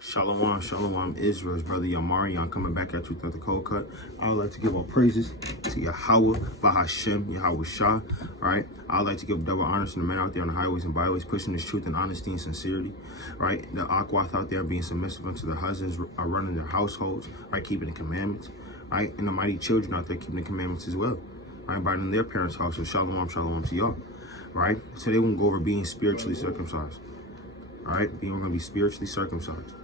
Shalom, shalom, Israel's brother Yamari. I'm coming back at you through the cold cut. I would like to give all praises to Yahweh, Bahashem, Yahweh Shah. All right. I would like to give double honors to the men out there on the highways and byways, pushing this truth and honesty and sincerity. Right. The Aquath out there being submissive unto their husbands, are running their households, right, keeping the commandments. Right. And the mighty children out there keeping the commandments as well. Right. Abiding in their parents' house. So shalom, shalom to y'all. Right. Today we're going to go over being spiritually circumcised. All right. We're going to be spiritually circumcised.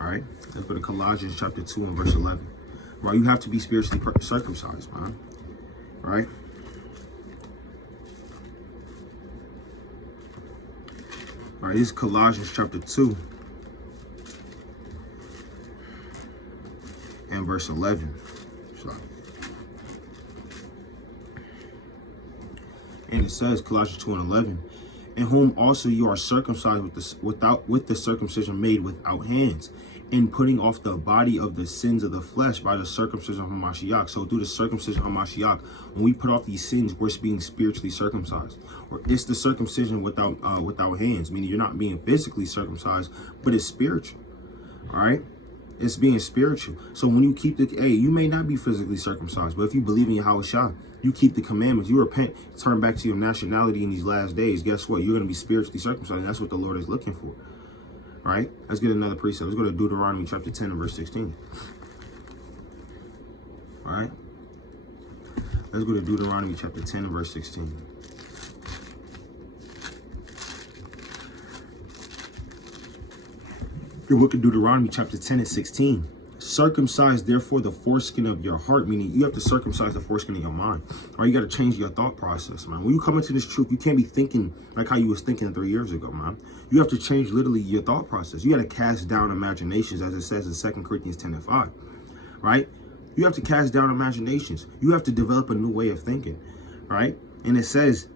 All right, let's go to Colossians chapter 2 and verse 11. Right, you have to be spiritually circumcised, man. All right. All right, this is Colossians chapter 2 and verse 11. And it says, Colossians 2 and 11, in whom also you are circumcised with the circumcision made without hands, in putting off the body of the sins of the flesh by the circumcision of Hamashiach. So through the circumcision of Hamashiach, when we put off these sins, we're being spiritually circumcised. Or it's the circumcision without hands, meaning you're not being physically circumcised, but it's spiritual. All right. It's being spiritual. So when you keep you may not be physically circumcised, but if you believe in Yahweh Shah, you keep the commandments, you repent, turn back to your nationality in these last days, guess what? You're going to be spiritually circumcised. And that's what the Lord is looking for. All right? Let's get another precept. Let's go to Deuteronomy chapter 10 and verse 16. All right? Let's go to Deuteronomy chapter 10 and verse 16. The book of Deuteronomy chapter 10 and 16. Circumcise therefore the foreskin of your heart, meaning you have to circumcise the foreskin of your mind. Or you got to change your thought process, man. When you come into this truth, you can't be thinking like how you was thinking 3 years ago, man. You have to change literally your thought process. You got to cast down imaginations, as it says in 2 Corinthians 10 and 5, right? You have to cast down imaginations. You have to develop a new way of thinking, right? And it says,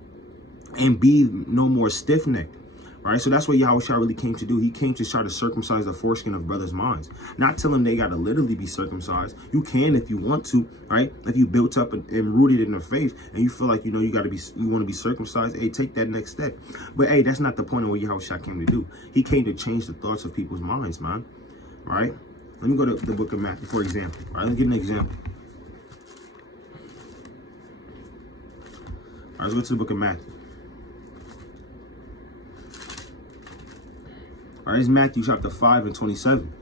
and be no more stiff-necked. Right, so that's what Yahweh Shah really came to do. He came to try to circumcise the foreskin of brothers' minds. Not tell them they got to literally be circumcised. You can if you want to, right? If you built up and rooted in the faith and you feel like, you want to be circumcised, hey, take that next step. But, hey, that's not the point of what Yahweh Shah came to do. He came to change the thoughts of people's minds, man. Right? Let me go to the book of Matthew, for example. All right, let's get an example. All right, let's go to the book of Matthew. All right, it's Matthew chapter 5 and 27.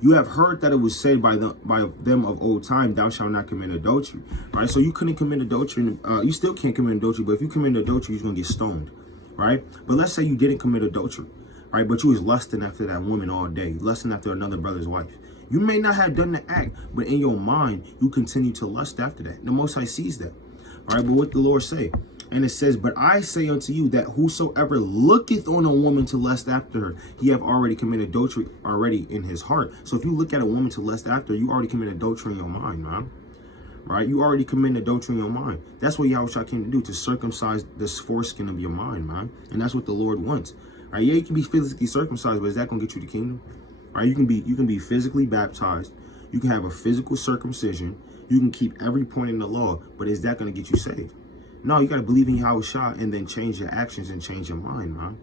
You have heard that it was said by them of old time, thou shalt not commit adultery. Right, so you couldn't commit adultery. You still can't commit adultery, but if you commit adultery, you're going to get stoned. Right? But let's say you didn't commit adultery. Right? But you was lusting after that woman all day, lusting after another brother's wife. You may not have done the act, but in your mind, you continue to lust after that. The Most High sees that. Right? But what the Lord say? And it says, but I say unto you that whosoever looketh on a woman to lust after her, he have already committed adultery already in his heart. So if you look at a woman to lust after her, you already committed adultery in your mind, man. Right? You already committed adultery in your mind. That's what Yahweh Shah came to do, to circumcise this foreskin of your mind, man. And that's what the Lord wants. Right? Yeah, you can be physically circumcised, but is that going to get you the kingdom? Right? You can be physically baptized. You can have a physical circumcision. You can keep every point in the law, but is that going to get you saved? No, you got to believe in Yahweh Shah and then change your actions and change your mind, man.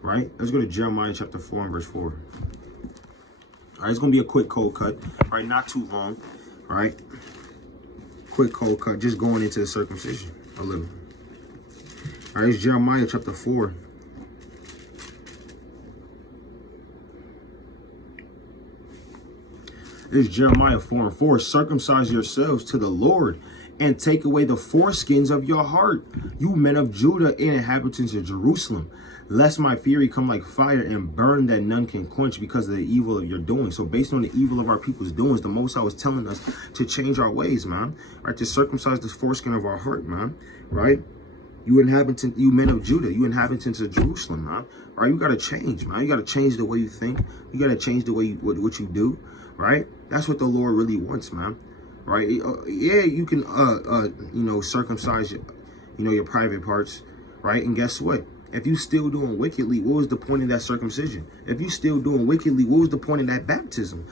Right? Let's go to Jeremiah chapter 4 and verse 4. All right, it's going to be a quick cold cut. All right, not too long. All right? Quick cold cut, just going into the circumcision a little. All right, it's Jeremiah chapter 4. It's Jeremiah 4 and 4. Circumcise yourselves to the Lord and take away the foreskins of your heart, you men of Judah and inhabitants of Jerusalem, lest my fury come like fire and burn that none can quench because of the evil of your doing. So based on the evil of our people's doings, the Most High was telling us to change our ways, man. Right? To circumcise the foreskin of our heart, man. Right? You men of Judah, you inhabitants of Jerusalem, man. Right? You got to change, man. You got to change the way you think. You got to change the way what you do. Right? That's what the Lord really wants, man. Right? Yeah, you can, circumcise, your private parts. Right? And guess what? If you still doing wickedly, what was the point of that circumcision? If you still doing wickedly, what was the point of that baptism?